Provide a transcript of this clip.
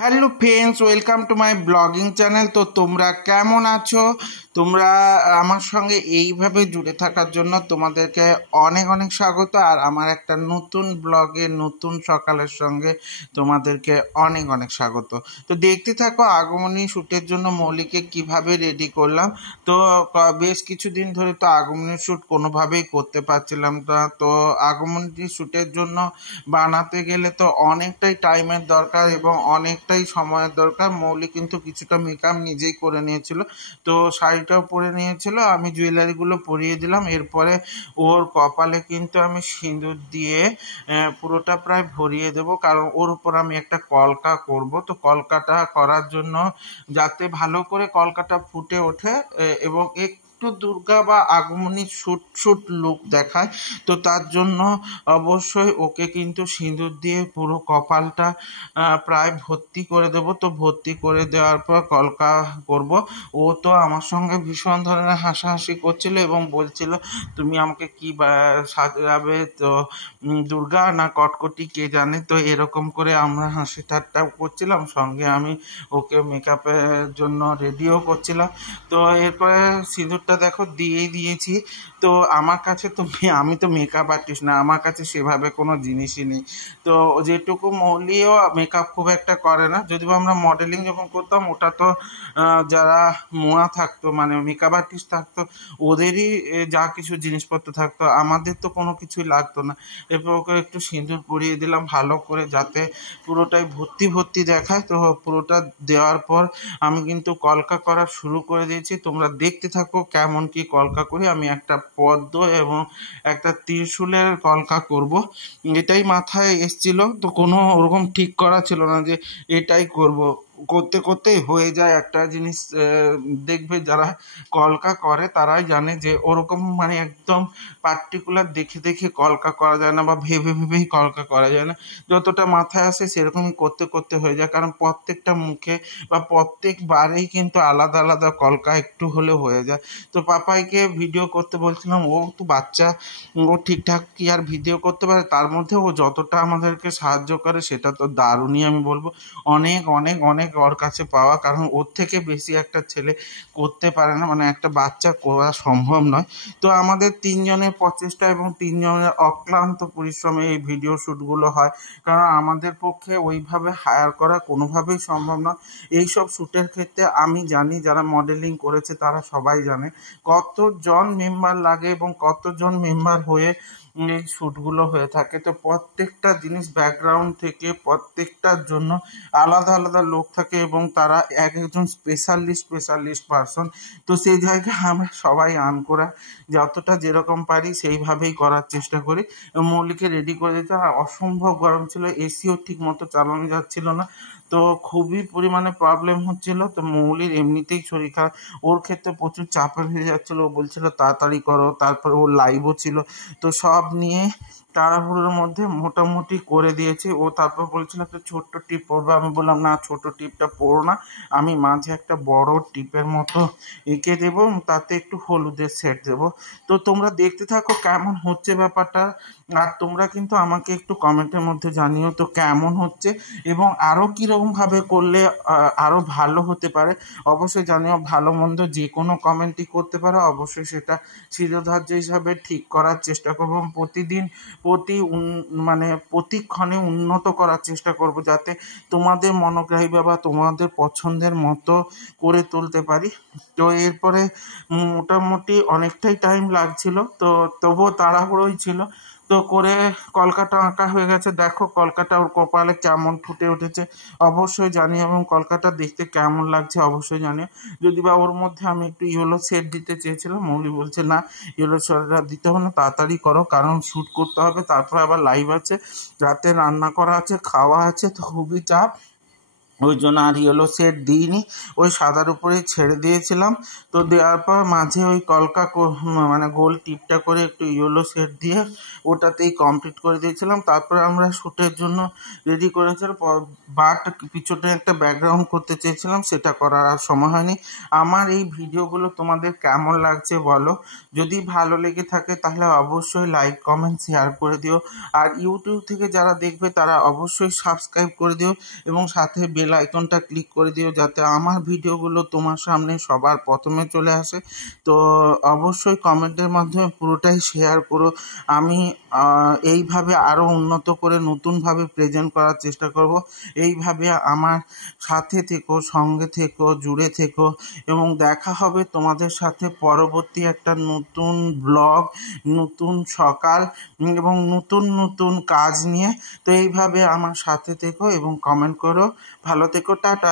Hello friends, welcome to my blogging channel. তো তোমরা কেমন আছো? তোমরা আমার সঙ্গে এইভাবে জুড়ে থাকার জন্য তোমাদেরকে অনেক অনেক স্বাগত। আর আমার একটা নতুন ব্লগে নতুন সকালের সঙ্গে তোমাদেরকে অনেক অনেক স্বাগত। তো দেখতে থাকো আগমনী শ্যুটের জন্য মৌলিকে কিভাবে রেডি করলাম। তো বেশ কিছুদিন ধরে তো আগমনী শ্যুট কোনোভাবেই করতে পারছিলাম না। তো আগমনী শ্যুটের জন্য বানাতে গেলে তো অনেকটাই টাইমের দরকার এবং অনেকটাই সময়ের দরকার। মৌলি কিন্তু কিছুটা মেকআপ নিজেই করে নিয়েছিল, তো শাড়িটাও পরে নিয়েছিল, আমি জুয়েলারিগুলো পরিয়ে দিলাম। এরপরে ওর কপালে কিন্তু আমি সিঁদুর দিয়ে পুরোটা প্রায় ভরিয়ে দেব, কারণ ওর উপর আমি একটা কলকা করব। তো কলকাটা করার জন্য যাতে ভালো করে কলকাটা ফুটে ওঠে এবং একটু দুর্গা বা আগমনী শুট লুক দেখায়, তো তার জন্য অবশ্যই ওকে কিন্তু সিঁদুর দিয়ে পুরো কপালটা প্রায় ভর্তি করে দেব। তো ভর্তি করে দেওয়ার পর কলকা করব। ও তো আমার সঙ্গে ভীষণ ধরনের হাসাহাসি করছিল এবং বলছিল তুমি আমাকে কি সাজাবে, তো দুর্গা না কটকটি কে জানে। তো এরকম করে আমরা হাসি ঠাট্টা করছিলাম, সঙ্গে আমি ওকে মেকআপের জন্য রেডিও করছিলাম। তো এরপরে সিঁদুরটা দেখো দিয়েই দিয়েছি। তো আমার কাছে তো আমি তো মেকআপ আর্টিস্ট না, আমার কাছে সেভাবে কোনো জিনিসই নেই। তো যেটুকু মৌলিও মেকআপ খুব একটা করে না, যদিও আমরা মডেলিং যখন করতাম ওটা তো যারা মোয়া থাকতো মানে মেকআপ আর্টিস্ট থাকতো ওদেরই যা কিছু জিনিসপত্র থাকতো, আমাদের তো কোনো কিছুই লাগতো না। এরপর ওকে একটু সিঁদুর পরিয়ে দিলাম ভালো করে, যাতে পুরোটাই ভর্তি ভর্তি দেখায়। তো পুরোটা দেওয়ার পর আমি কিন্তু কলকা করা শুরু করে দিয়েছি। তোমরা দেখতে থাকো কেমন কি কলকা করি। আমি একটা পদ্ম এবং একটা ত্রিশূলের কলকা করব, এটাই মাথায় এসছিল। তো কোনো ওরকম ঠিক করা ছিল না যে এটাই করব, করতে করতেই হয়ে যায় একটা জিনিস। দেখবে যারা কলকা করে তারাই জানে যে ওরকম মানে একদম পার্টিকুলার দেখে দেখে কলকা করা যায় না বা ভেবে ভেবেই কলকা করা যায় না। যতটা মাথায় আসে সেরকমই করতে করতে হয়ে যায়, কারণ প্রত্যেকটা মুখে বা প্রত্যেকবারেই কিন্তু আলাদা আলাদা কলকা একটু হলেও হয়ে যায়। তো পাপাইকে ভিডিও করতে বলছিলাম, ও তো বাচ্চা, ও ঠিকঠাক কি আর ভিডিও করতে পারে, তার মধ্যে ও যতটা আমাদেরকে সাহায্য করে সেটা তো দারুণই আমি বলবো। অনেক অনেক অনেক ওর কাছে পাওয়া, কারণ ওর থেকে বেশি একটা ছেলে করতে পারে না, মানে একটা বাচ্চা করা সম্ভব নয়। তো আমাদের তিনজনের প্রচেষ্টা এবং তিনজনের অক্লান্ত পরিশ্রমে এই ভিডিও শ্যুটগুলো হয়, কারণ আমাদের পক্ষে ওইভাবে হায়ার করা কোনোভাবেই সম্ভব নয়। এইসব শ্যুটের ক্ষেত্রে আমি জানি, যারা মডেলিং করেছে তারা সবাই জানে কতজন মেম্বার লাগে এবং কতজন মেম্বার হয়ে এই শ্যুটগুলো হয়ে থাকে। তো প্রত্যেকটা জিনিস ব্যাকগ্রাউন্ড থেকে প্রত্যেকটার জন্য আলাদা আলাদা লোক থাকে এবং তারা এক একজন স্পেশালিস্ট পারসন। তো সেই জায়গায় আমরা সবাই করা যতটা যেরকম পারি সেইভাবেই করার চেষ্টা করি। মৌলিকে রেডি করে দিতে, আর অসম্ভব গরম ছিল, এসিও ঠিক মতো চালানো যাচ্ছিল না, তো খুবই পরিমাণে প্রবলেম হচ্ছিল। তো মৌলির এমনিতেই শরীর খারাপ, ওর ক্ষেত্রে প্রচুর চাপের হয়ে যাচ্ছিলো, ও বলছিল তাড়াতাড়ি করো, তারপরে ওর লাইভও ছিল। তো সব নিয়ে তাড়াহুড়োর মধ্যে মোটামুটি করে দিয়েছি। ও তারপর বলছিল একটা ছোট্ট টিপ পরবে, আমি বললাম না ছোট টিপটা পরো না, আমি মাঝে একটা বড় টিপের মতো এঁকে দেবো, তাতে একটু হলুদের সেট দেবো। তো তোমরা দেখতে থাকো কেমন হচ্ছে ব্যাপারটা। আর তোমরা কিন্তু আমাকে একটু কমেন্টের মধ্যে জানিও তো কেমন হচ্ছে এবং আরও কীরকমভাবে করলে আরও ভালো হতে পারে অবশ্যই জানিও। ভালো মন্দ যে কোনো কমেন্টই করতে পারো, অবশ্যই সেটা শিরোধার্য হিসাবে ঠিক করার চেষ্টা করব। প্রতিদিন প্রতিক্ষণে উন্নত করার চেষ্টা করব, যাতে তোমাদের মনোগ্রাহী বা তোমাদের পছন্দের মতো করে তুলতে পারি। তো এরপরে মোটামুটি অনেকটাই টাইম লাগছিল, তো তবুও তাড়াহুড়োই ছিল। তো করে কলকাটা আঁকা হয়ে গেছে। দেখো কলকাটা ওর কপালে কেমন ফুটে উঠেছে অবশ্যই জানিও, এবং কলকাতা দেখতে কেমন লাগছে অবশ্যই জানিও। যদি বা ওর মধ্যে আমি একটু ইয়েলো শেড দিতে চেয়েছিলাম, মৌলি বলছে না ইয়েলো শেডটা দিতে হবে না, তাড়াতাড়ি করো, কারণ শ্যুট করতে হবে, তারপরে আবার লাইভ আছে, রাতে রান্না করা আছে, খাওয়া আছে, তো খুবই চাপ, ওই জন্য আর ইয়েলো শেড দিইনি, ওই সাদার উপরেই ছেড়ে দিয়েছিলাম। তো দেওয়ার পর মাঝে ওই কলকা মানে গোল টিপটা করে একটু ইয়েলো শেড দিয়ে ওটাতেই কমপ্লিট করে দিয়েছিলাম। তারপরে আমরা শ্যুটের জন্য রেডি করেছিলাম, বাট পিছনে একটা ব্যাকগ্রাউন্ড করতে চেয়েছিলাম, সেটা করার আর সময় হয়নি। আমার এই ভিডিওগুলো তোমাদের কেমন লাগছে বলো, যদি ভালো লেগে থাকে তাহলে অবশ্যই লাইক কমেন্ট শেয়ার করে দিও। আর ইউটিউব থেকে যারা দেখবে তারা অবশ্যই সাবস্ক্রাইব করে দিও এবং সাথে বেল বেল আইকনটা ক্লিক করে দিও, যাতে আমার ভিডিওগুলো তোমার সামনে সবার প্রথমে চলে আসে। তো অবশ্যই কমেন্টের মাধ্যমে পুরোটাই শেয়ার করো। আমি এইভাবে আরও উন্নত করে নতুনভাবে প্রেজেন্ট করার চেষ্টা করব। এইভাবে আমার সাথে থেকো, সঙ্গে থেকো, জুড়ে থেকো, এবং দেখা হবে তোমাদের সাথে পরবর্তী একটা নতুন ব্লগ, নতুন সকাল এবং নতুন নতুন কাজ নিয়ে। তো এইভাবে আমার সাথে থেকো এবং কমেন্ট করো। ভালো থেকো, টাটা।